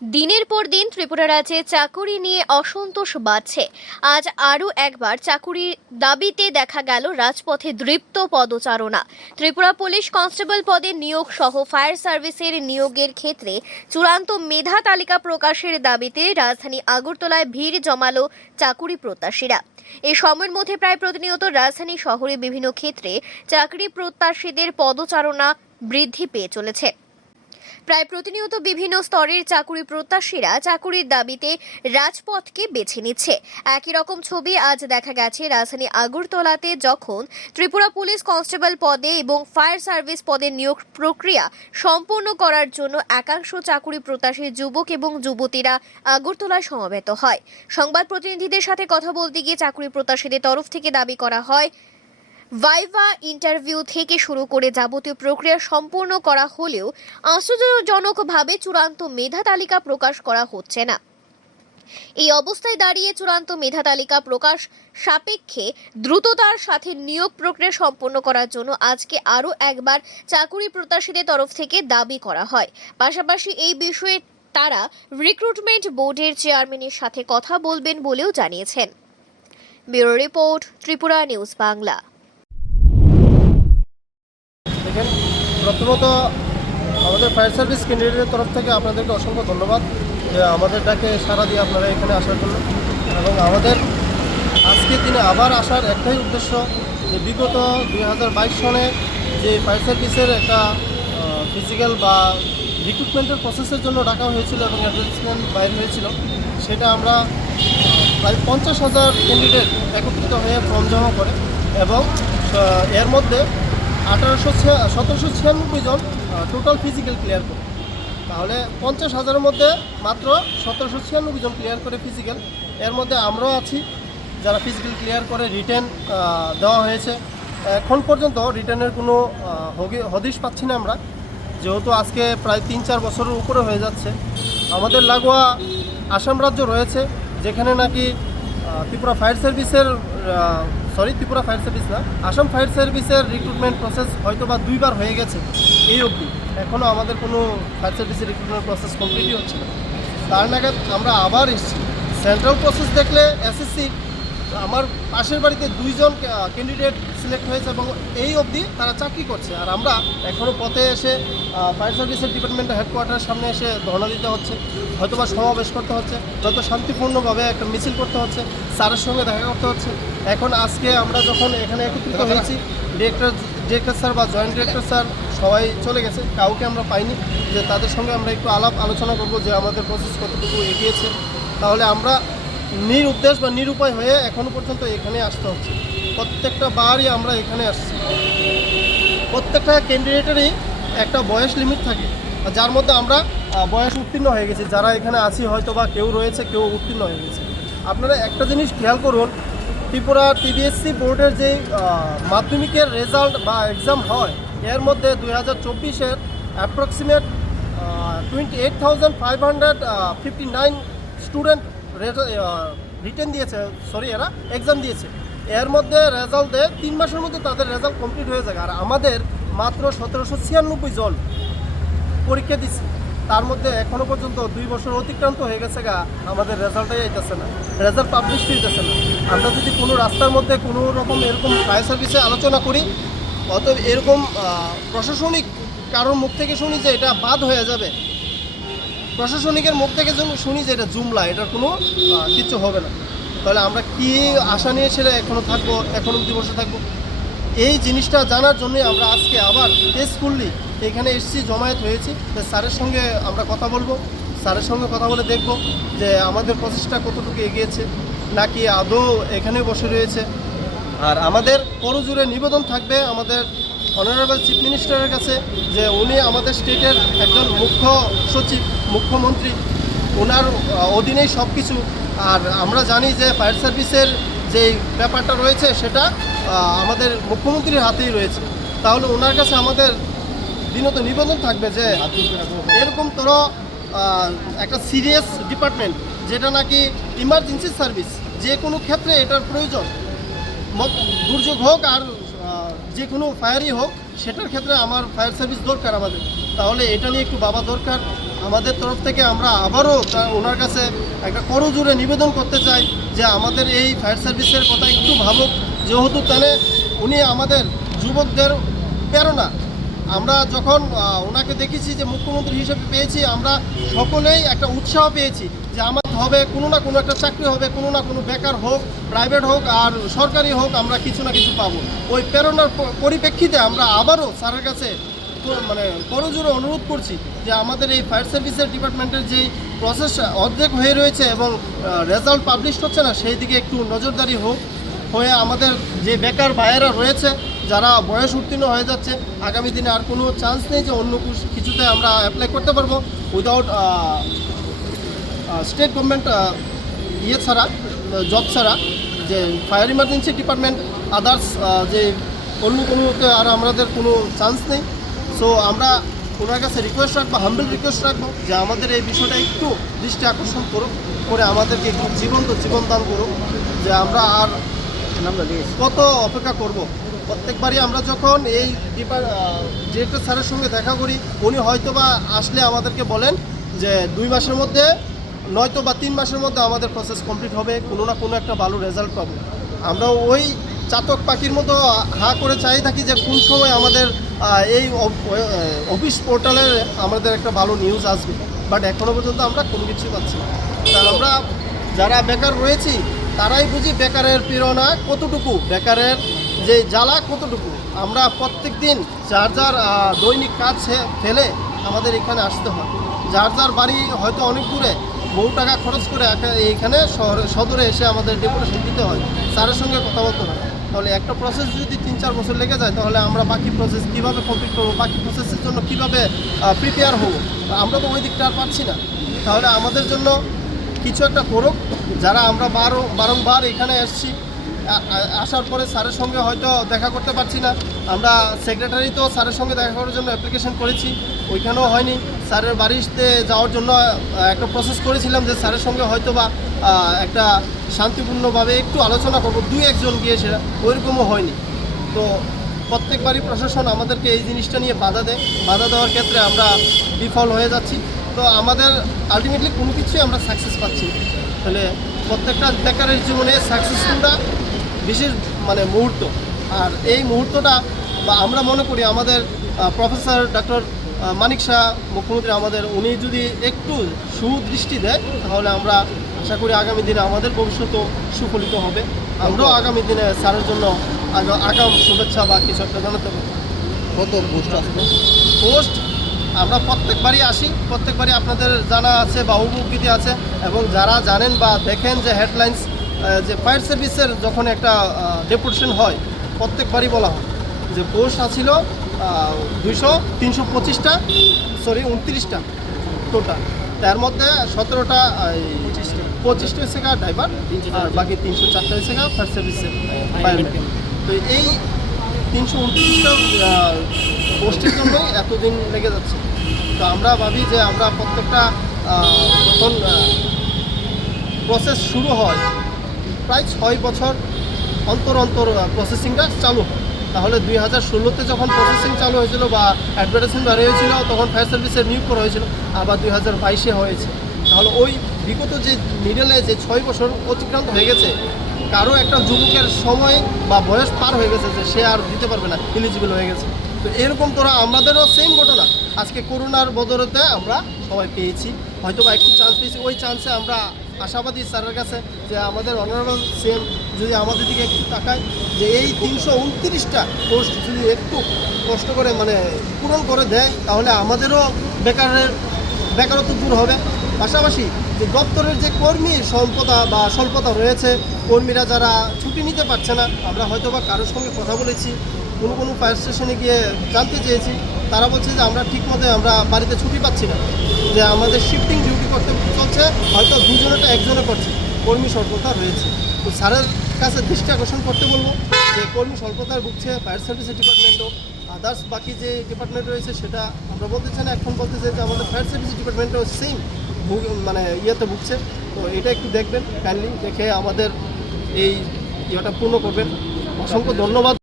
দিনের পর দিন ত্রিপুরা রাজ্যে চাকুরি নিয়ে অসন্তোষ বাড়ছে। আজ আরও একবার চাকুরির দাবিতে দেখা গেল রাজপথে দৃপ্ত পদচারণা। ত্রিপুরা পুলিশ কনস্টেবল পদে নিয়োগ সহ ফায়ার সার্ভিসের নিয়োগের ক্ষেত্রে চূড়ান্ত মেধা তালিকা প্রকাশের দাবিতে রাজধানী আগরতলায় ভিড় জমালো চাকুরি প্রত্যাশীরা। এই সময়ের মধ্যে প্রায় প্রতিনিয়ত রাজধানী শহরে বিভিন্ন ক্ষেত্রে চাকরি প্রত্যাশীদের পদচারণা বৃদ্ধি পেয়ে চলেছে। প্রায় প্রতিনিয়ত বিভিন্ন স্তরের চাকুরি প্রত্যাশীরা চাকুরির দাবিতে রাজপথকে বেছে নিচ্ছে। একই রকম ছবি আজ দেখা গেছে রাজধানী আগরতলাতে, যখন ত্রিপুরা পুলিশ কনস্টেবল পদে এবং ফায়ার সার্ভিস পদে নিয়োগ প্রক্রিয়া সম্পূর্ণ করার জন্য একাংশ চাকুরি প্রত্যাশী যুবক এবং যুবতীরা আগরতলায় সমবেত হয়। সংবাদ প্রতিনিধিদের সাথে কথা বলতে গিয়ে চাকুরি প্রত্যাশীদের তরফ থেকে দাবি করা হয়, ভাইভা ইন্টারভিউ থেকে শুরু করে যাবতীয় প্রক্রিয়া সম্পূর্ণ করা হলেও আশ্চর্যজনকভাবে চূড়ান্ত মেধা তালিকা প্রকাশ করা হচ্ছে না। এই অবস্থায় দাঁড়িয়ে চূড়ান্ত মেধা তালিকা প্রকাশ সাপেক্ষে দ্রুততার সাথে নিয়োগ প্রক্রিয়া সম্পন্ন করার জন্য আজকে আরও একবার চাকুরি প্রত্যাশীদের তরফ থেকে দাবি করা হয়। পাশাপাশি এই বিষয়ে তারা রিক্রুটমেন্ট বোর্ডের চেয়ারম্যানের সাথে কথা বলবেন বলেও জানিয়েছেন। Bureau report, Tripura news Bangla. দেখেন, প্রথমত আমাদের ফায়ার সার্ভিস ক্যান্ডিডেটের তরফ থেকে আপনাদেরকে অসংখ্য ধন্যবাদ যে আমাদের ডাকে সাড়া দিয়ে আপনারা এখানে আসার জন্য। এবং আমাদের আজকের দিনে আবার আসার একটাই উদ্দেশ্য যে বিগত 2022 সনে যে ফায়ার সার্ভিসের একটা ফিজিক্যাল বা রিক্রুটমেন্টের প্রসেসের জন্য ডাকা হয়েছিল এবং অ্যাডভার্টাইজমেন্ট বাইর হয়েছিল, সেটা আমরা প্রায় 50,000 ক্যান্ডিডেট একত্রিত হয়ে ফর্ম জমা করে এবং এর মধ্যে 1796 জন টোটাল ফিজিক্যাল ক্লিয়ার করে। তাহলে 50,000-এর মধ্যে মাত্র 1796 জন ক্লিয়ার করে ফিজিক্যাল। এর মধ্যে আমরাও আছি যারা ফিজিক্যাল ক্লিয়ার করে রিটেন দেওয়া হয়েছে। এখন পর্যন্ত রিটেনের কোনো হদিশ পাচ্ছি না আমরা, যেহেতু আজকে প্রায় 3-4 বছরের উপরে হয়ে যাচ্ছে। আমাদের লাগোয়া আসাম রাজ্য রয়েছে, যেখানে নাকি ত্রিপুরা ফায়ার সার্ভিসের ত্রিপুরা ফায়ার সার্ভিস না, আসাম ফায়ার সার্ভিসের রিক্রুটমেন্ট প্রসেস হয়তো বা 2বার হয়ে গেছে এই অবধি। এখনও আমাদের কোনো ফায়ার সার্ভিসের রিক্রুটমেন্ট প্রসেস কমপ্লিটই হচ্ছে না। তার নাগাদ আমরা আবার এসেছি। সেন্ট্রাল প্রসেস দেখলে এসএসসি আমার পাশের বাড়িতে 2 জন ক্যান্ডিডেট সিলেক্ট হয়েছে এবং এই অবধি তারা চাকরি করছে। আর আমরা এখনও পথে এসে ফায়ার সার্ভিসের ডিপার্টমেন্টের হেডকোয়ার্টারের সামনে এসে ধর্ণা দিতে হচ্ছে, হয়তোবা সমাবেশ করতে হচ্ছে, যত শান্তিপূর্ণভাবে একটা মিছিল করতে হচ্ছে, স্যারের সঙ্গে দেখা করতে হচ্ছে। এখন আজকে আমরা যখন এখানে একত্রিত হয়েছি, ডিরেক্টর স্যার বা জয়েন্ট ডিরেক্টর স্যার সবাই চলে গেছে, কাউকে আমরা পাইনি যে তাদের সঙ্গে আমরা একটু আলোচনা করবো যে আমাদের প্রসেস কতটুকু এগিয়েছে। তাহলে আমরা নিরুদ্দেশ বা নিরুপায় হয়ে এখনও পর্যন্ত এখানে আসতে হচ্ছে। প্রত্যেকটা বারই আমরা এখানে আসছি। প্রত্যেকটা ক্যান্ডিডেটেরই একটা বয়স লিমিট থাকে, যার মধ্যে আমরা বয়স উত্তীর্ণ হয়ে গেছি। যারা এখানে আছি হয়তো বা কেউ রয়েছে, কেউ উত্তীর্ণ হয়ে গেছে। আপনারা একটা জিনিস খেয়াল করুন, ত্রিপুরা টিবিএসসি বোর্ডের যে মাধ্যমিকের রেজাল্ট বা এক্সাম হয়, এর মধ্যে 2024-এর অ্যাপ্রক্সিমেট 28,559 স্টুডেন্ট রিটেন দিয়েছে, এরা এক্সাম দিয়েছে। এর মধ্যে রেজাল্ট দেয় 3 মাসের মধ্যে তাদের রেজাল্ট কমপ্লিট হয়ে যায়। আর আমাদের মাত্র 1796 জন পরীক্ষা দিচ্ছে। তার মধ্যে এখনও পর্যন্ত 2 বছর অতিক্রান্ত হয়ে গেছে আমাদের রেজাল্টটাই আইতেছে না, রেজাল্ট পাবলিশ হইতেছে না। আমরা যদি কোনো রাস্তার মধ্যে কোনো রকম এরকম ফায়ার সার্ভিসে আলোচনা করি, অতএব এরকম প্রশাসনিক কারোর মুখ থেকে শুনি যে এটা বাদ হয়ে যাবে, প্রশাসনিকের মুখ থেকে শুনি যে এটা জুমলা, এটার কোনো কিছু হবে না, তাহলে আমরা কি আশা নিয়ে ছেড়ে এখনও থাকবো, এখনও 2 বছর থাকবো? এই জিনিসটা জানার জন্যই আমরা আজকে আবার স্কুললি এখানে এসেছি, জমায়েত হয়েছি। স্যারের সঙ্গে আমরা কথা বলবো, স্যারের সঙ্গে কথা বলে দেখব যে আমাদের প্রচেষ্টা কতটুকু এগিয়েছে, নাকি আদৌ এখানে বসে রয়েছে। আর আমাদের করজোড়ে নিবেদন থাকবে আমাদের অনারেবল চিফ মিনিস্টারের কাছে যে উনি আমাদের স্টেটের একজন মুখ্য সচিব, মুখ্যমন্ত্রী, ওনার অধীনেই সব কিছু। আর আমরা জানি যে ফায়ার সার্ভিসের যে ব্যাপারটা রয়েছে সেটা আমাদের মুখ্যমন্ত্রীর হাতেই রয়েছে। তাহলে ওনার কাছে আমাদের দিনত নিবেদন থাকবে যে এরকম তোর একটা সিরিয়াস ডিপার্টমেন্ট, যেটা নাকি ইমার্জেন্সি সার্ভিস, যে কোনো ক্ষেত্রে এটার প্রয়োজন, দুর্যোগ হোক আর যে কোনো ফায়ারই হোক, সেটার ক্ষেত্রে আমার ফায়ার সার্ভিস দরকার আমাদের। তাহলে এটা নিয়ে একটু ভাবা দরকার। আমাদের তরফ থেকে আমরা আবারও ওনার কাছে একটা করজোড়ে নিবেদন করতে চাই যে আমাদের এই ফায়ার সার্ভিসের কথা একটু ভাবুক, যেহেতু তাহলে উনি আমাদের যুবকদের প্রেরণা। আমরা যখন ওনাকে দেখেছি যে মুখ্যমন্ত্রী হিসেবে পেয়েছি, আমরা সকলেই একটা উৎসাহ পেয়েছি যে আমার হবে কোনো না কোনো একটা চাকরি হবে, কোনো না কোনো বেকার হোক, প্রাইভেট হোক আর সরকারি হোক, আমরা কিছু না কিছু পাবো। ওই প্রেরণার পরিপ্রেক্ষিতে আমরা আবারও স্যারের কাছে মানে করজোড়ে অনুরোধ করছি যে আমাদের এই ফায়ার সার্ভিসের ডিপার্টমেন্টের যে প্রসেস অর্ধেক হয়ে রয়েছে এবং রেজাল্ট পাবলিশ হচ্ছে না, সেই দিকে একটু নজরদারি হোক, হয়ে আমাদের যে বেকার ভাইয়েরা রয়েছে যারা বয়স উত্তীর্ণ হয়ে যাচ্ছে, আগামী দিনে আর কোনো চান্স নেই যে অন্য কিছুতে আমরা অ্যাপ্লাই করতে পারবো উইদাউট স্টেট গভর্নমেন্ট ইয়ে ছাড়া, জব ছাড়া, যে ফায়ার ইমার্জেন্সি ডিপার্টমেন্ট আদার্স যে অন্য কোনোতে আর আমাদের কোনো চান্স নেই। সো আমরা ওনার কাছে রিকোয়েস্ট রাখবো, হাম্বল রিকোয়েস্ট রাখবো যে আমাদের এই বিষয়টা একটু দৃষ্টি আকর্ষণ করুক, করে আমাদেরকে একটু জীবন দান করুক, যে আমরা আর কত অপেক্ষা করব। প্রত্যেকবারই আমরা যখন এই ডিরেক্টর স্যারের সঙ্গে দেখা করি, উনি হয়তো বা আসলে আমাদেরকে বলেন যে 2 মাসের মধ্যে নয়তো বা 3 মাসের মধ্যে আমাদের প্রসেস কমপ্লিট হবে, কোনো না কোনো একটা ভালো রেজাল্ট পাবো। আমরা ওই চাতক পাখির মতো হা করে চাই থাকি যে কোন সময় আমাদের এই অফিস পোর্টালে আমাদের একটা ভালো নিউজ আসবে, বাট এখনও পর্যন্ত আমরা কোনো কিছুই পাচ্ছি না। তা আমরা যারা বেকার রয়েছি তারাই বুঝি বেকারের প্রেরণা কতটুকু, বেকারের যে জ্বালা কতটুকু। আমরা প্রত্যেক দিন যার যার দৈনিক কাজ ফেলে আমাদের এখানে আসতে হয়, যার যার বাড়ি হয়তো অনেক দূরে, বহু টাকা খরচ করে এইখানে সদরে এসে আমাদের ডেপুটেশন দিতে হয়, স্যারের সঙ্গে কথা বলতে হয়। তাহলে একটা প্রসেস যদি 3-4 বছর লেগে যায়, তাহলে আমরা বাকি প্রসেস কীভাবে কমপ্লিট করবো, বাকি প্রসেসের জন্য কীভাবে প্রিপেয়ার হবো, আমরা তো ওই দিকটা আর পাচ্ছি না। তাহলে আমাদের জন্য কিছু একটা করুক। যারা আমরা বারংবার এখানে এসেছি, আসার পরে স্যারের সঙ্গে হয়তো দেখা করতে পারছি না, আমরা সেক্রেটারি তো স্যারের সঙ্গে দেখা করার জন্য অ্যাপ্লিকেশন করেছি, ওইখানেও হয়নি। স্যারের বাড়িতে যাওয়ার জন্য একটা প্রসেস করেছিলাম যে স্যারের সঙ্গে হয়তো বা একটা শান্তিপূর্ণভাবে একটু আলোচনা করবো, 2-1 জন গিয়ে, সেটা ওইরকমও হয়নি। তো প্রত্যেকবারই প্রশাসন আমাদেরকে এই জিনিসটা নিয়ে বাধা দেওয়ার ক্ষেত্রে আমরা বিফল হয়ে যাচ্ছি। তো আমাদের আলটিমেটলি কোনো কিছুই আমরা সাকসেস পাচ্ছি না। তাহলে প্রত্যেকটা বেকারের জীবনে সাকসেসফুলটা বিশেষ মুহূর্ত, আর এই মুহূর্তটা বা আমরা মনে করি আমাদের প্রফেসর ডক্টর মানিক শাহ মুখ্যমন্ত্রী আমাদের, উনি যদি একটু সুদৃষ্টি দেয়, তাহলে আমরা আশা করি আগামী দিনে আমাদের ভবিষ্যৎও সুফলিত হবে। আমরাও আগামী দিনে স্যারের জন্য আগাম শুভেচ্ছা বা কিছু একটা জানাতে পারবো। কত পোস্ট আসবে? পোস্ট আমরা প্রত্যেকবারই আসি, প্রত্যেকবারই আপনাদের জানা আছে বা অবগতি আছে, এবং যারা জানেন বা দেখেন যে হেডলাইন্স যে ফায়ার সার্ভিসের যখন একটা ডেপুটেশন হয়, প্রত্যেকবারই বলা হয় যে পোস্ট আছিল 325টা, 29টা টোটাল। তার মধ্যে 17টা 25টা হয়েছে গা ড্রাইভার, আর বাকি 304টা হয়েছে গা ফায়ার সার্ভিসের ফায়ারম্যান। তো এই 329টা পোস্টের জন্যই এতদিন লেগে যাচ্ছে। তো আমরা ভাবি যে আমরা প্রত্যেকটা যখন প্রসেস শুরু হয়, প্রায় 6 বছর অন্তর প্রসেসিংটা চালু হয়। তাহলে 2016-তে যখন প্রসেসিং চালু হয়েছিল বা অ্যাডভার্টাইজমেন্ট বেরিয়েছিল, তখন ফায়ার সার্ভিসের নিয়োগ করা হয়েছিল, আবার 2022-এ হয়েছে। তাহলে ওই বিগত যে মিডলে যে 6 বছর অতিক্রান্ত হয়ে গেছে, কারো একটা যুবকের সময় বা বয়স পার হয়ে গেছে যে সে আর দিতে পারবে না, এলিজিবল হয়ে গেছে। তো এরকম তোরা আমাদেরও সেম ঘটনা, আজকে করোনার বদলতে আমরা সবাই পেয়েছি, হয়তো বা একটু চান্স পেয়েছি। ওই চান্সে আমরা আশাবাদী স্যারের কাছে যে আমাদের অনারেবল সিএম যদি আমাদের দিকে একটু তাকায়, যে এই 329টা পোস্ট যদি একটু কষ্ট করে পূরণ করে দেয়, তাহলে আমাদেরও বেকারত্ব দূর হবে। পাশাপাশি যে দপ্তরের যে কর্মী স্বল্পতা রয়েছে, কর্মীরা যারা ছুটি নিতে পারছে না, আমরা হয়তো বা কারোর সঙ্গে কথা বলেছি, কোনো ফায়ার স্টেশনে গিয়ে জানতে চেয়েছি, তারা বলছে যে আমরা ঠিকমতো আমরা বাড়িতে ছুটি পাচ্ছি না, যে আমাদের শিফটিং ডিউটি করতে চলছে, হয়তো 2 জনেটা 1 জনে করছে, কর্মী স্বল্পতা রয়েছে। তো স্যারের কাছে দৃষ্টি আকর্ষণ করতে বলবো যে কর্মী স্বল্পতায় ভুগছে ফায়ার সার্ভিসের ডিপার্টমেন্টও, আদার্স বাকি যে ডিপার্টমেন্ট রয়েছে সেটা আমরা বলতে চাই না, এখন বলতে চাই যে আমাদের ফায়ার সার্ভিস ডিপার্টমেন্টও সেম ইয়েতে ভুগছে। তো এটা একটু দেখবেন, কাইন্ডলি দেখে আমাদের এই ইয়েটা পূর্ণ করবেন। অসংখ্য ধন্যবাদ।